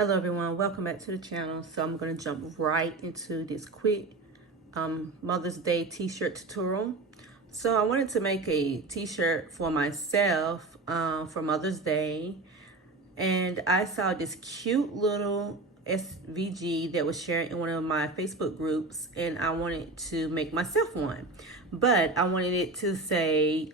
Hello everyone, welcome back to the channel. So I'm going to jump right into this quick Mother's Day t-shirt tutorial. So I wanted to make a t-shirt for myself for Mother's Day, and I saw this cute little SVG that was shared in one of my Facebook groups, and I wanted to make myself one, but I wanted it to say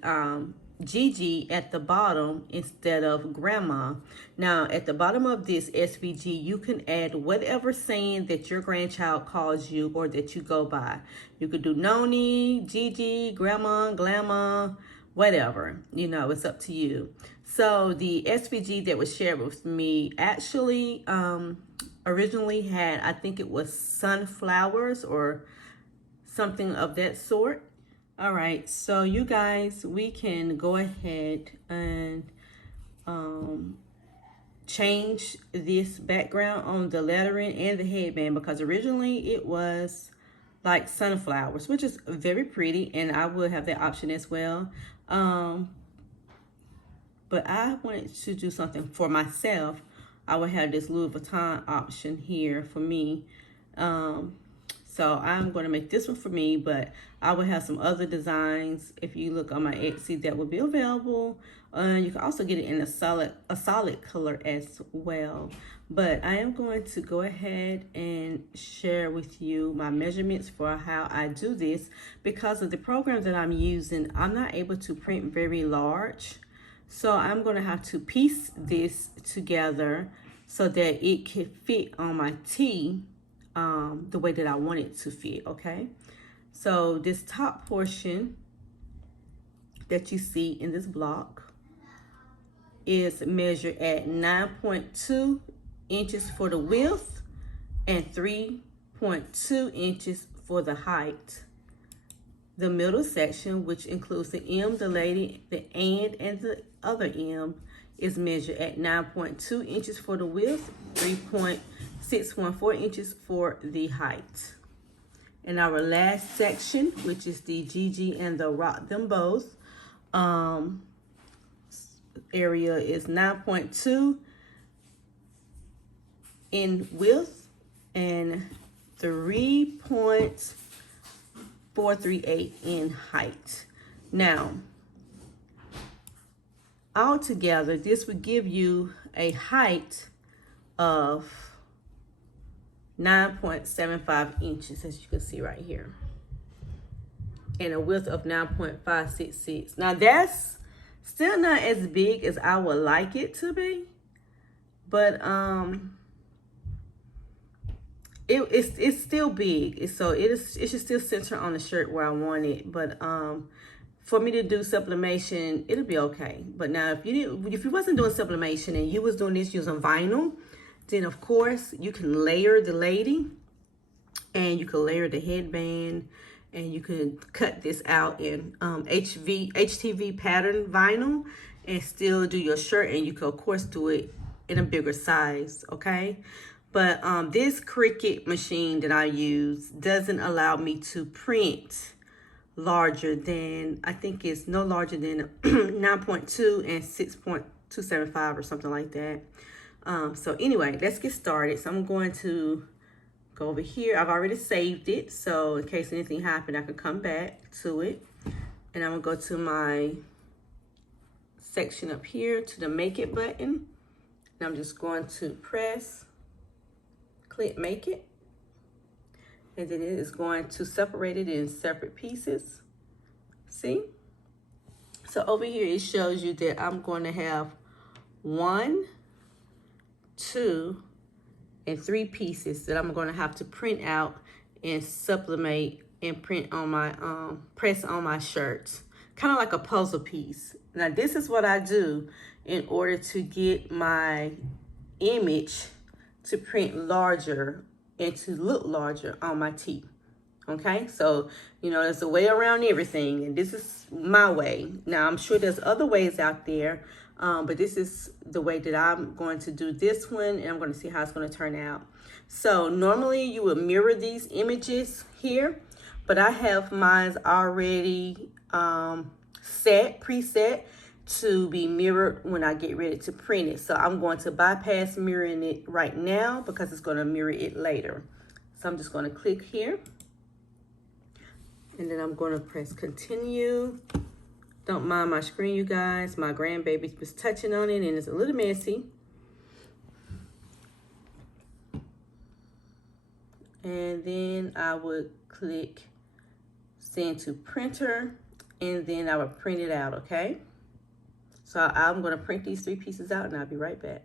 Gigi at the bottom instead of grandma. Now at the bottom of this SVG, you can add whatever saying that your grandchild calls you or that you go by. You could do Noni, Gigi, grandma, glamma, whatever, you know, it's up to you. So the SVG that was shared with me actually originally had, I think it was sunflowers or something of that sort. All right, so you guys, we can go ahead and change this background on the lettering and the headband, because originally it was like sunflowers, which is very pretty, and I will have that option as well. But I wanted to do something for myself. I would have this Louis Vuitton option here for me. So I'm going to make this one for me, but I will have some other designs. If you look on my Etsy, that will be available. You can also get it in a solid color as well. But I am going to go ahead and share with you my measurements for how I do this. Because of the program that I'm using, I'm not able to print very large. So I'm going to have to piece this together so that it can fit on my tee the way that I want it to fit, okay? So this top portion that you see in this block is measured at 9.2 inches for the width and 3.2 inches for the height. The middle section, which includes the M, the lady, the and the other M, is measured at 9.2 inches for the width, 3.614 inches for the height. And our last section, which is the Gigi and the Rock Them Both, area is 9.2 in width and 3.438 in height. Now, altogether, this would give you a height of 9.75 inches, as you can see right here, and a width of 9.566. Now that's still not as big as I would like it to be, but it's still big, so it should still center on the shirt where I want it. But for me to do sublimation, it'll be okay. But now if you wasn't doing sublimation and you was doing this using vinyl, then of course you can layer the lady, and you can layer the headband, and you can cut this out in HTV pattern vinyl and still do your shirt, and you can of course do it in a bigger size, okay? But this Cricut machine that I use doesn't allow me to print larger than, I think it's no larger than 9.2 and 6.275 or something like that. So anyway, let's get started. So I'm going to go over here. I've already saved it, so in case anything happened, I can come back to it. And I'm gonna go to my section up here to the Make It button. And I'm just going to click Make It. And then it is going to separate it in separate pieces. See? So over here, it shows you that I'm going to have 1, 2, and 3 pieces that I'm going to have to print out and sublimate and print on my press on my shirts, kind of like a puzzle piece. Now this is what I do in order to get my image to print larger and to look larger on my tee. Okay, so you know, there's a way around everything, and this is my way. Now I'm sure there's other ways out there, but this is the way that I'm going to do this one, and I'm going to see how it's going to turn out. So normally you would mirror these images here, but I have mine already preset to be mirrored when I get ready to print it. So I'm going to bypass mirroring it right now because it's going to mirror it later. So I'm just going to click here. And then I'm going to press continue. Don't mind my screen, you guys. My grandbaby was touching on it and it's a little messy. And then I would click send to printer, and then I would print it out, okay? So I'm going to print these 3 pieces out and I'll be right back.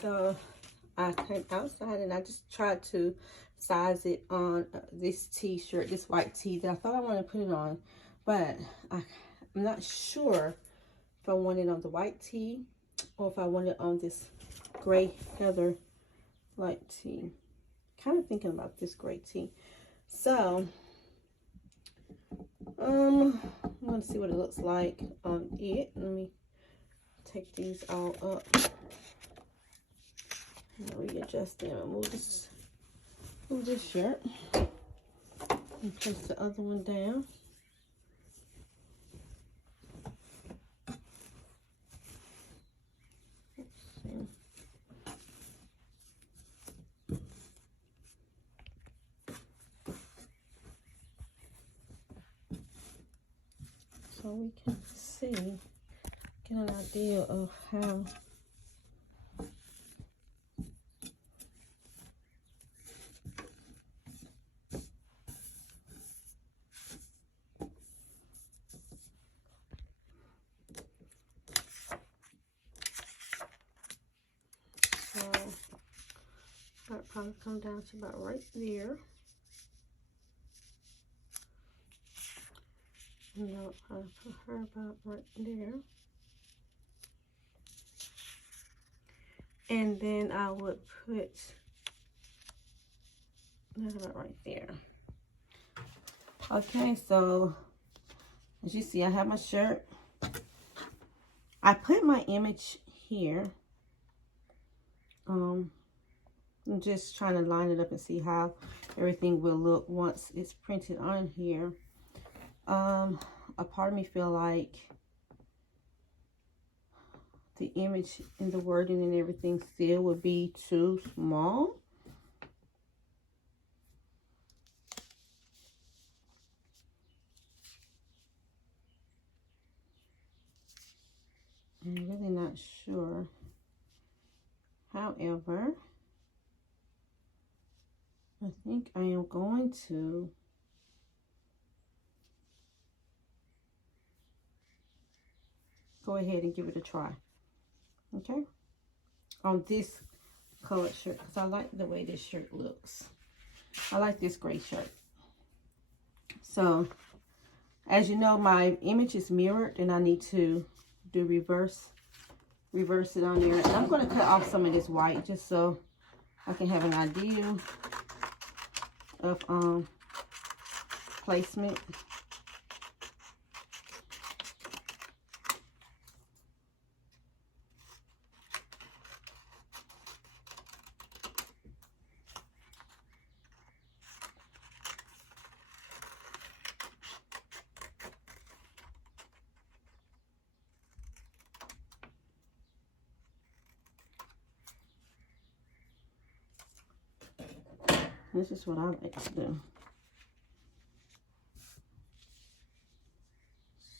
So I came outside and I just tried to size it on this t-shirt, this white tee that I thought I wanted to put it on, but I'm not sure if I want it on the white tee or if I want it on this gray heather light tee. Kind of thinking about this gray tee. So I'm going to see what it looks like on it. Let me take these all up. Readjust them and move this shirt and place the other one down. Let's see. So we can see, get an idea of how that probably come down to about right there. And I'll probably put her about right there. And then I would put that about right there. Okay, so as you see, I have my shirt. I put my image here. I'm just trying to line it up and see how everything will look once it's printed on here. A part of me feel like the image and the wording and everything still would be too small. I'm really not sure. However, I think I am going to go ahead and give it a try. Okay? On this colored shirt, because I like the way this shirt looks. I like this gray shirt. So, as you know, my image is mirrored and I need to do reverse it on there. And I'm going to cut off some of this white just so I can have an idea of placement. This is what I like to do.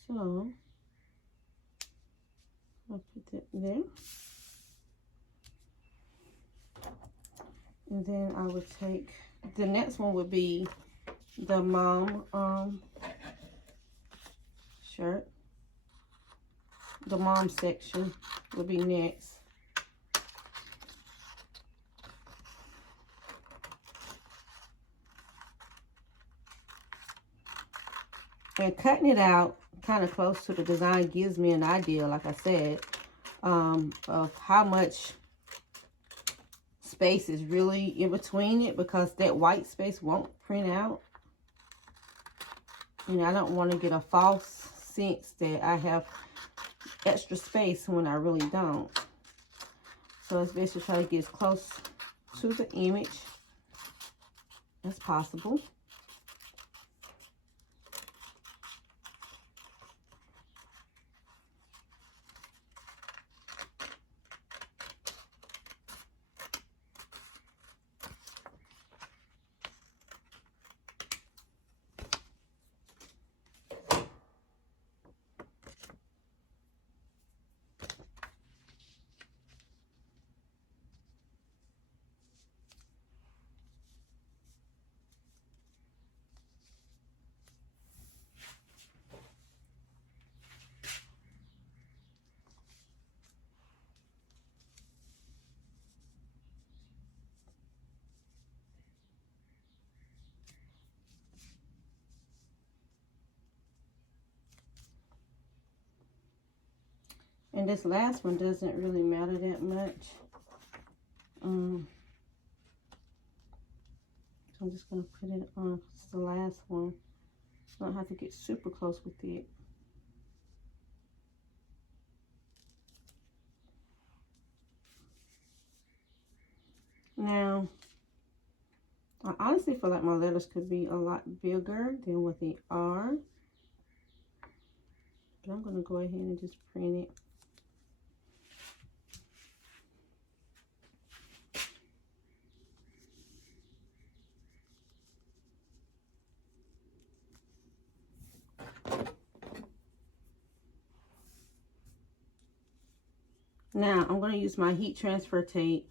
So, I'll put it there. And then I would take, the next one would be the mom shirt. The mom section would be next. And cutting it out kind of close to the design gives me an idea, like I said, of how much space is really in between it, because that white space won't print out. And I don't want to get a false sense that I have extra space when I really don't. So it's best to try to get as close to the image as possible. And this last one doesn't really matter that much. So I'm just going to put it on. It's the last one. I don't have to get super close with it. Now, I honestly feel like my letters could be a lot bigger than what they are. But I'm going to go ahead and just print it. Now, I'm going to use my heat transfer tape.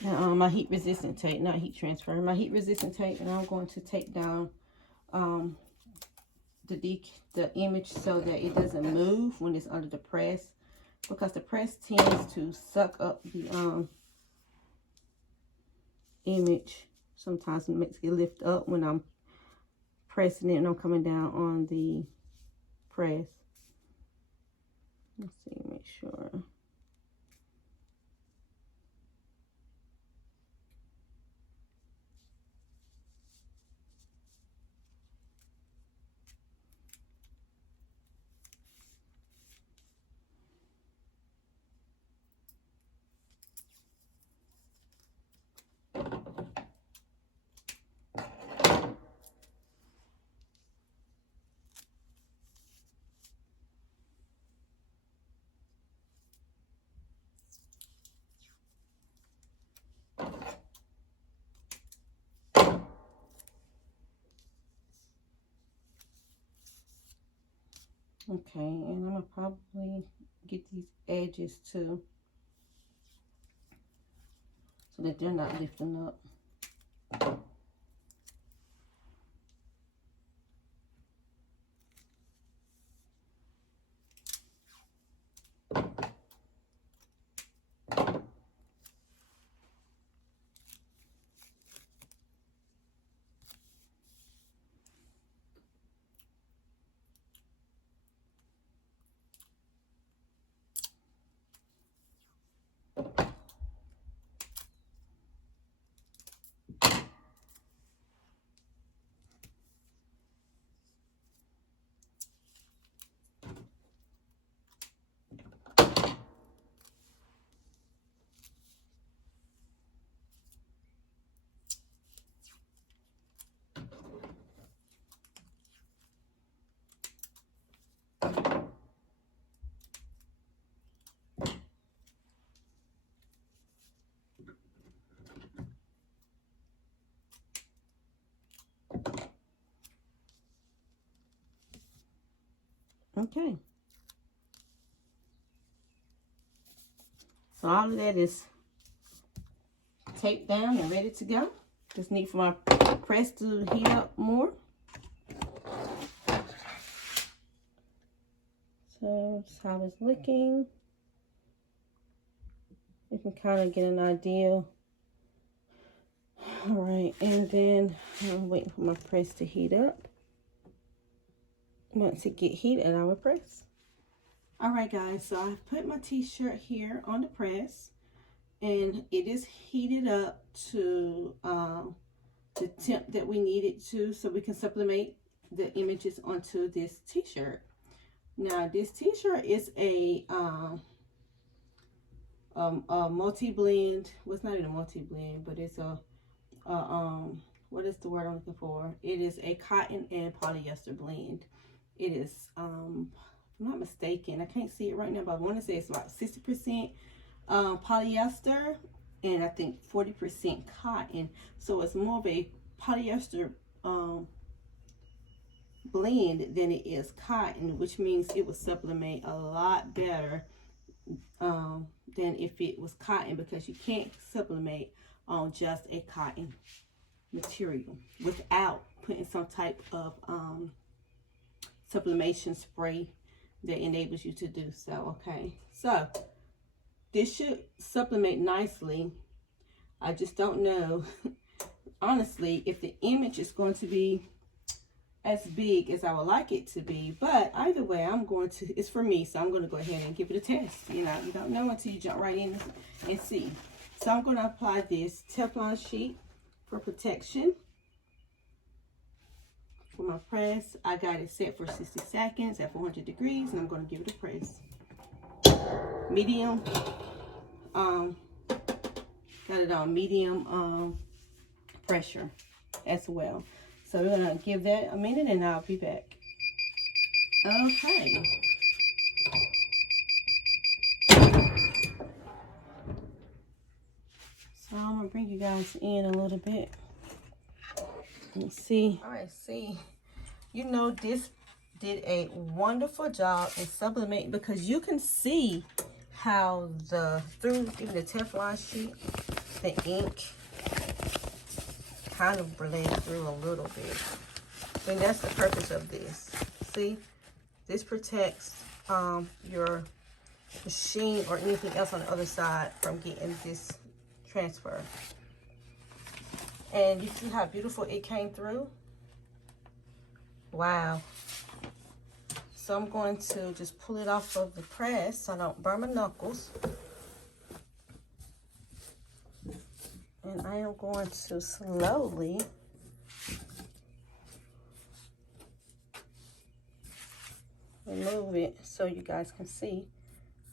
My heat resistant tape, not heat transfer. My heat resistant tape, and I'm going to take down the image so that it doesn't move when it's under the press, because the press tends to suck up the image. Sometimes it makes it lift up when I'm pressing it and I'm coming down on the press. Let's see, make sure. Okay, and I'm gonna probably get these edges too, so that they're not lifting up. Okay. So all of that is taped down and ready to go. Just need for my press to heat up more. So that's how it's looking. You can kind of get an idea. All right, and then I'm waiting for my press to heat up. once it get heated, I will press. All right, guys, so I've put my t-shirt here on the press, and it is heated up to the temp that we need it to, so we can sublimate the images onto this t-shirt. Now, this t-shirt is a multi-blend. Well, it's not even a multi-blend, but it's a what is the word I'm looking for? It is a cotton and polyester blend. It is, if I'm not mistaken, I can't see it right now, but I want to say it's about 60% polyester and I think 40% cotton. So it's more of a polyester blend than it is cotton, which means it will sublimate a lot better than if it was cotton, because you can't sublimate on just a cotton material without putting some type of sublimation spray that enables you to do so. Okay, so this should sublimate nicely. I just don't know honestly if the image is going to be as big as I would like it to be, but either way, I'm going to, it's for me, so I'm going to go ahead and give it a test. You know, you don't know until you jump right in and see. So I'm going to apply this Teflon sheet for protection. For my press, I got it set for 60 seconds at 400 degrees, and I'm going to give it a press. Medium, got it on medium pressure as well. So we're going to give that a minute, and I'll be back. Okay. So I'm going to bring you guys in a little bit. Let's see. All right, see. You know, this did a wonderful job in sublimating, because you can see how through even the Teflon sheet, the ink kind of blend through a little bit. And that's the purpose of this. See, this protects your machine or anything else on the other side from getting this transfer. And you see how beautiful it came through? Wow. So I'm going to just pull it off of the press so I don't burn my knuckles. And I am going to slowly remove it so you guys can see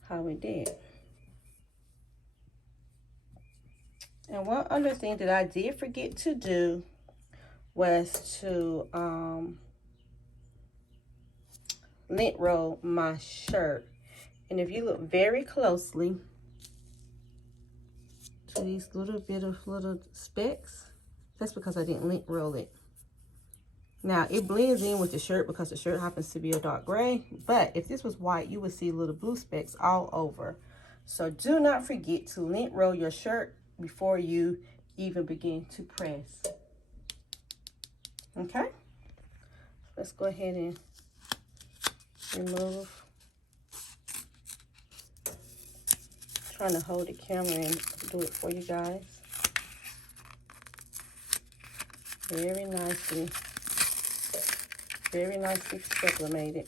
how it did. And one other thing that I did forget to do was to lint roll my shirt. And if you look very closely to these little specks, that's because I didn't lint roll it. Now it blends in with the shirt because the shirt happens to be a dark gray, but if this was white, you would see little blue specks all over. So do not forget to lint roll your shirt before you even begin to press. Okay, let's go ahead and remove. I'm trying to hold the camera and do it for you guys. Very nicely sublimated.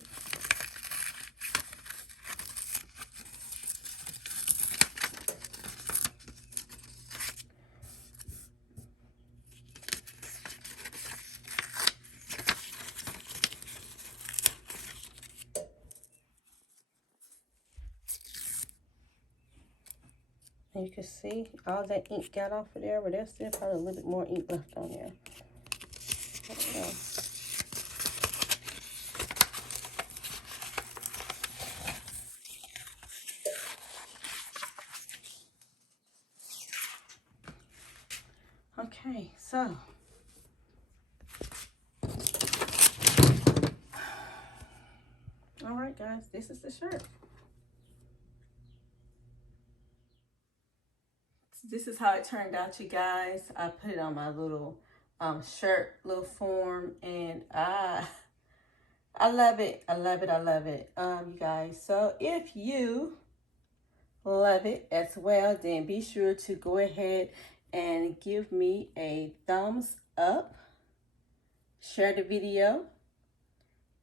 And you can see all that ink got off of there, but there's still probably a little bit more ink left on there. Okay, so all right, guys, this is the shirt. This is how it turned out, you guys. I put it on my little shirt, little form, and I love it. I love it, you guys. So if you love it as well, then be sure to go ahead and give me a thumbs up, share the video,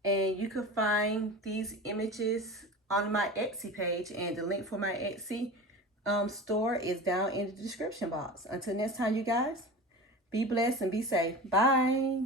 And you can find these images on my Etsy page, and the link for my Etsy store is down in the description box. Until next time, you guys, be blessed and be safe. Bye.